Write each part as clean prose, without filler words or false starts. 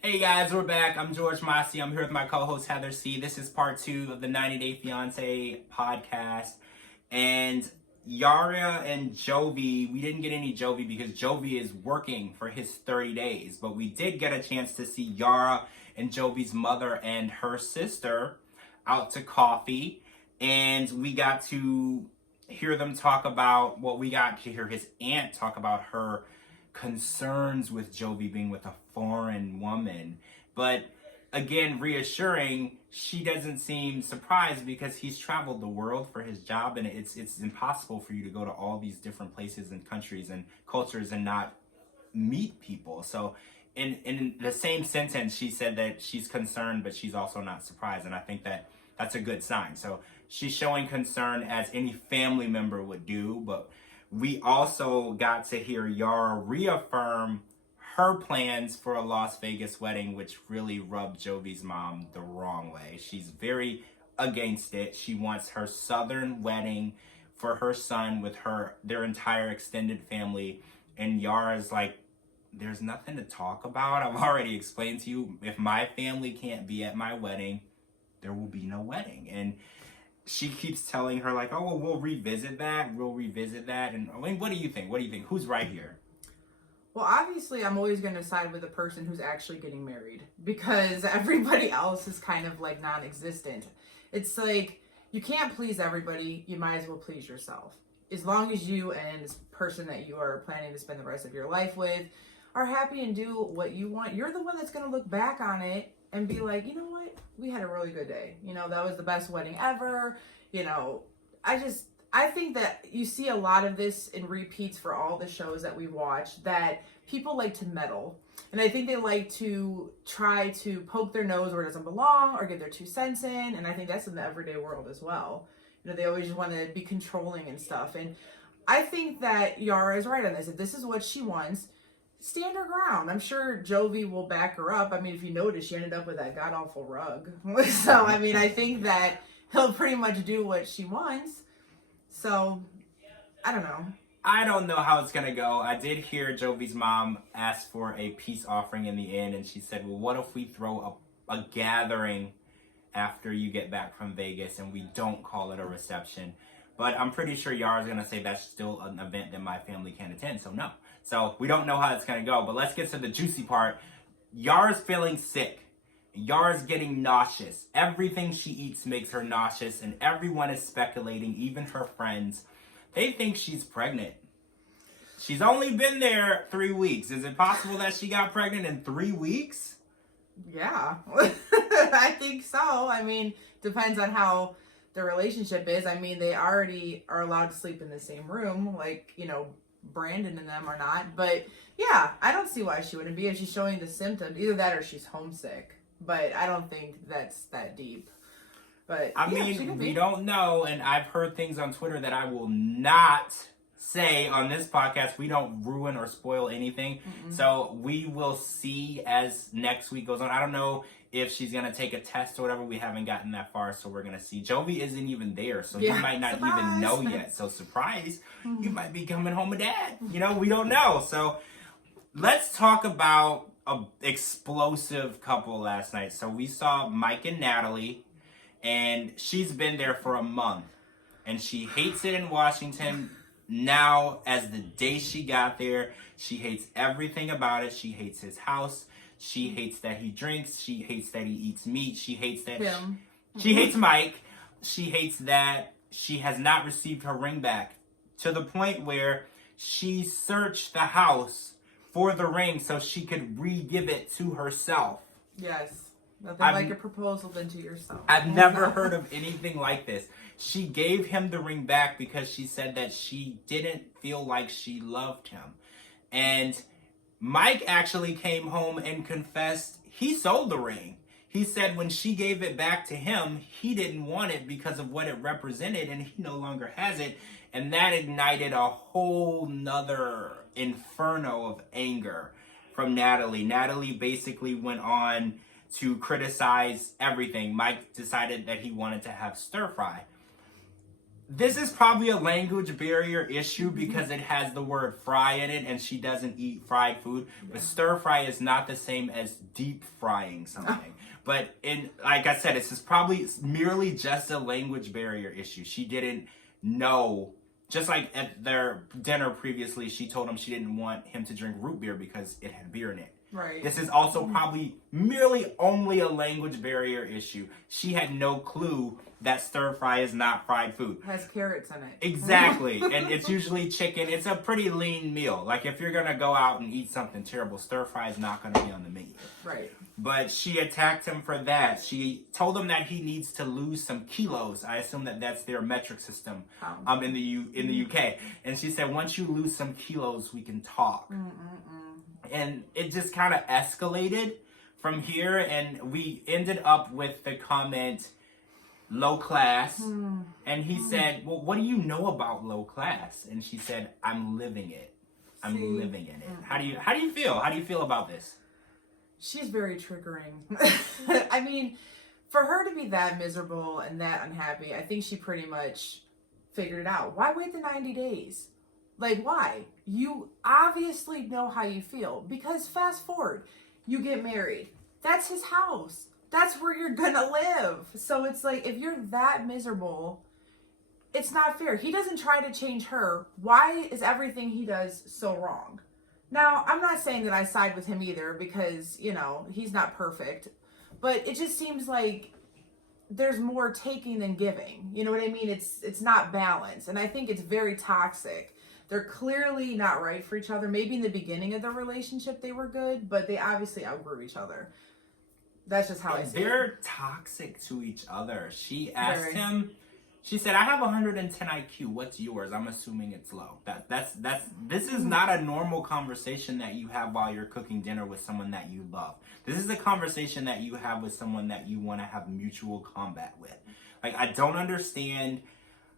Hey guys, we're back. I'm George Mossey. I'm here with my co-host Heather C. This is part 2 of the 90 Day Fiancé podcast. And Yara and Jovi, we didn't get any Jovi because Jovi is working for his 30 days. But we did get a chance to see Yara and Jovi's mother and her sister out to coffee. And we got to hear them talk about, we got to hear his aunt talk about her concerns with Jovi being with a foreign woman. But again, reassuring, she doesn't seem surprised because he's traveled the world for his job, and it's impossible for you to go to all these different places and countries and cultures and not meet people. So in the same sentence, she said that she's concerned, but she's also not surprised. And I think that that's a good sign. So she's showing concern as any family member would do, but we also got to hear Yara reaffirm her plans for a Las Vegas wedding, which really rubbed Jovi's mom the wrong way. She's very against it. She wants her Southern wedding for her son with their entire extended family. And Yara's like, there's nothing to talk about. I've already explained to you, if my family can't be at my wedding, there will be no wedding. And she keeps telling her, like, oh, well, we'll revisit that. And I mean, what do you think? Who's right here? Well, obviously, I'm always going to side with the person who's actually getting married because everybody else is kind of like non-existent. It's like, you can't please everybody. You might as well please yourself. As long as you and this person that you are planning to spend the rest of your life with are happy and do what you want, you're the one that's going to look back on it and be like, you know what? We had a really good day. You know, that was the best wedding ever. You know, I think that you see a lot of this in repeats for all the shows that we watch, that people like to meddle. And I think they like to try to poke their nose where it doesn't belong or give their 2 cents in. And I think that's in the everyday world as well. You know, they always just want to be controlling and stuff. And I think that Yara is right on this. If this is what she wants, stand her ground. I'm sure Jovi will back her up. I mean, if you notice, she ended up with that god-awful rug. So, I mean, I think that he'll pretty much do what she wants. So, I don't know. I don't know how it's going to go. I did hear Jovi's mom ask for a peace offering in the end, and she said, well, what if we throw a gathering after you get back from Vegas and we don't call it a reception? But I'm pretty sure Yara's going to say that's still an event that my family can't attend, so no. So we don't know how it's going to go, but let's get to the juicy part. Yara's feeling sick. Yara's getting nauseous. Everything she eats makes her nauseous, and everyone is speculating, even her friends. They think she's pregnant. She's only been there 3 weeks. Is it possible that she got pregnant in 3 weeks? Yeah, I think so. I mean, depends on how the relationship is. I mean, they already are allowed to sleep in the same room, like, you know, Brandon and them are not. But yeah, I don't see why she wouldn't be if she's showing the symptoms. Either that or she's homesick. But I don't think that's that deep. But I mean, we don't know, and I've heard things on Twitter that I will not say on this podcast. We don't ruin or spoil anything. Mm-mm. So we will see as next week goes on. I don't know if she's going to take a test or whatever. We haven't gotten that far, so we're going to see. Jovi isn't even there, so you might not even know yet. So surprise, you might be coming home with dad. You know, we don't know. So let's talk about an explosive couple last night. So we saw Mike and Natalie, and she's been there for a month, and she hates it in Washington. Now, as the day she got there, she hates everything about it. She hates his house. She hates that he drinks. She hates that he eats meat. She hates that she hates Mike. She hates that she has not received her ring back, to the point where she searched the house for the ring so she could re-give it to herself. Yes. Nothing like a proposal than to yourself. I've never heard of anything like this. She gave him the ring back because she said that she didn't feel like she loved him. And Mike actually came home and confessed he sold the ring. He said when she gave it back to him, he didn't want it because of what it represented, and he no longer has it. And that ignited a whole nother inferno of anger from Natalie. Natalie basically went on to criticize everything. Mike decided that he wanted to have stir fry. This is probably a language barrier issue because it has the word fry in it and she doesn't eat fried food. But stir fry is not the same as deep frying something. But like I said, it's probably merely just a language barrier issue. She didn't know. Just like at their dinner previously, she told him she didn't want him to drink root beer because it had beer in it. Right. This is also probably merely only a language barrier issue. She had no clue that stir fry is not fried food. It has carrots in it. Exactly. And it's usually chicken. It's a pretty lean meal. Like if you're going to go out and eat something terrible, stir fry is not going to be on the menu. Right. But she attacked him for that. She told him that he needs to lose some kilos. I assume that that's their metric system in the UK. And she said, once you lose some kilos, we can talk. And it just kind of escalated from here. And we ended up with the comment, low class. And he said, well, what do you know about low class? And she said, I'm living it. I'm living in it. How do you feel? How do you feel about this? She's very triggering. I mean, for her to be that miserable and that unhappy, I think she pretty much figured it out. Why wait the 90 days? Like, why? You obviously know how you feel. Because fast forward, you get married. That's his house. That's where you're gonna live. So it's like, if you're that miserable, it's not fair. He doesn't try to change her. Why is everything he does so wrong? Now, I'm not saying that I side with him either because, you know, he's not perfect. But it just seems like there's more taking than giving. You know what I mean? It's not balanced. And I think it's very toxic. They're clearly not right for each other. Maybe in the beginning of the relationship they were good, but they obviously outgrew each other. That's just how I see it. They're toxic to each other. She asked him, she said, I have 110 IQ. What's yours? I'm assuming it's low. This is not a normal conversation that you have while you're cooking dinner with someone that you love. This is a conversation that you have with someone that you want to have mutual combat with. Like, I don't understand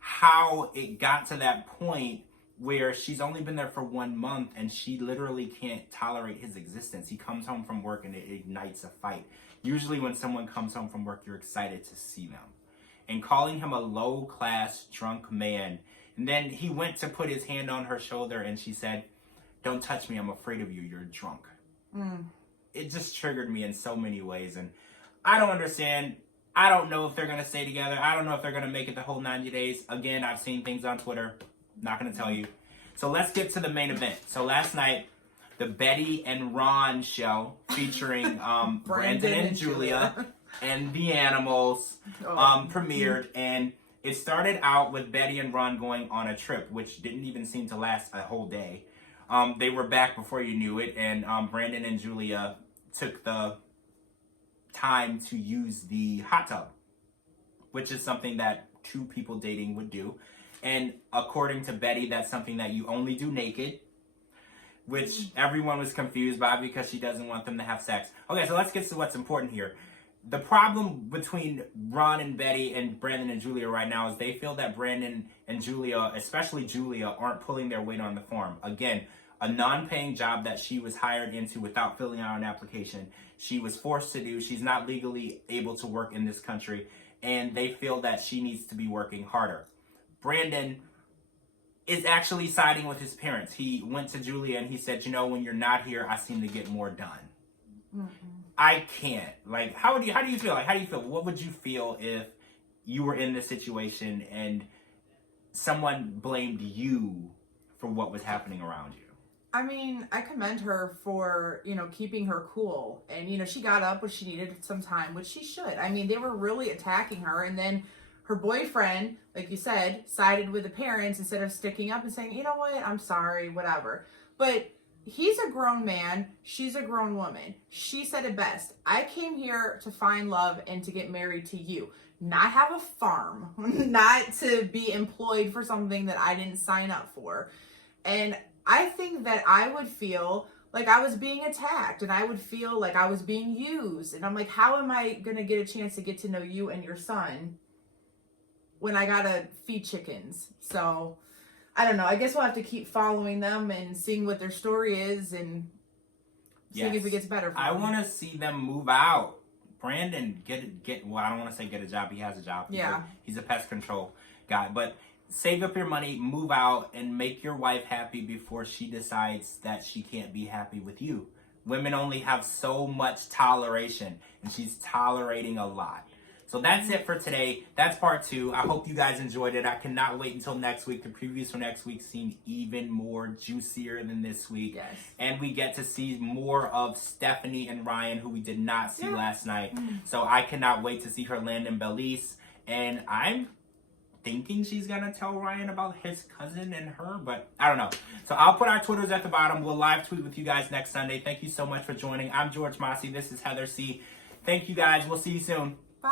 how it got to that point where she's only been there for 1 month and she literally can't tolerate his existence. He comes home from work and it ignites a fight. Usually when someone comes home from work, you're excited to see them. And calling him a low-class drunk man. And then he went to put his hand on her shoulder and she said, don't touch me, I'm afraid of you, you're drunk. It just triggered me in so many ways. And I don't understand. I don't know if they're going to stay together. I don't know if they're going to make it the whole 90 days. Again, I've seen things on Twitter. Not going to tell you. So let's get to the main event. So last night, the Betty and Ron show featuring Brandon and Julia and the Animals premiered. And it started out with Betty and Ron going on a trip, which didn't even seem to last a whole day. They were back before you knew it. And Brandon and Julia took the time to use the hot tub, which is something that two people dating would do. And according to Betty, that's something that you only do naked, which everyone was confused by because she doesn't want them to have sex. Okay, so let's get to what's important here. The problem between Ron and Betty and Brandon and Julia right now is they feel that Brandon and Julia, especially Julia, aren't pulling their weight on the farm. Again, a non-paying job that she was hired into without filling out an application. She was forced to do. She's not legally able to work in this country, and they feel that she needs to be working harder. Brandon is actually siding with his parents. He went to Julia and he said, you know, when you're not here, I seem to get more done. I can't. Like, how do you feel? Like, how do you feel? What would you feel if you were in this situation and someone blamed you for what was happening around you? I mean, I commend her for, you know, keeping her cool. And, you know, she got up when she needed some time, which she should. I mean, they were really attacking her. And then her boyfriend, like you said, sided with the parents instead of sticking up and saying, you know what, I'm sorry, whatever. But he's a grown man. She's a grown woman. She said it best. I came here to find love and to get married to you. Not have a farm. Not to be employed for something that I didn't sign up for. And I think that I would feel like I was being attacked and I would feel like I was being used. And I'm like, how am I going to get a chance to get to know you and your son when I gotta feed chickens? So, I don't know. I guess we'll have to keep following them and seeing what their story is and seeing if it gets better for them. I want to see them move out. Brandon, well, I don't want to say get a job. He has a job. He's a pest control guy. But save up your money, move out, and make your wife happy before she decides that she can't be happy with you. Women only have so much toleration, and she's tolerating a lot. So that's it for today. That's part 2. I hope you guys enjoyed it. I cannot wait until next week. The previews for next week seem even more juicier than this week. Yes. And we get to see more of Stephanie and Ryan, who we did not see last night. So I cannot wait to see her land in Belize. And I'm thinking she's gonna tell Ryan about his cousin and her, but I don't know. So I'll put our Twitters at the bottom. We'll live tweet with you guys next Sunday. Thank you so much for joining. I'm George Mossey. This is Heather C. Thank you guys. We'll see you soon. Bye.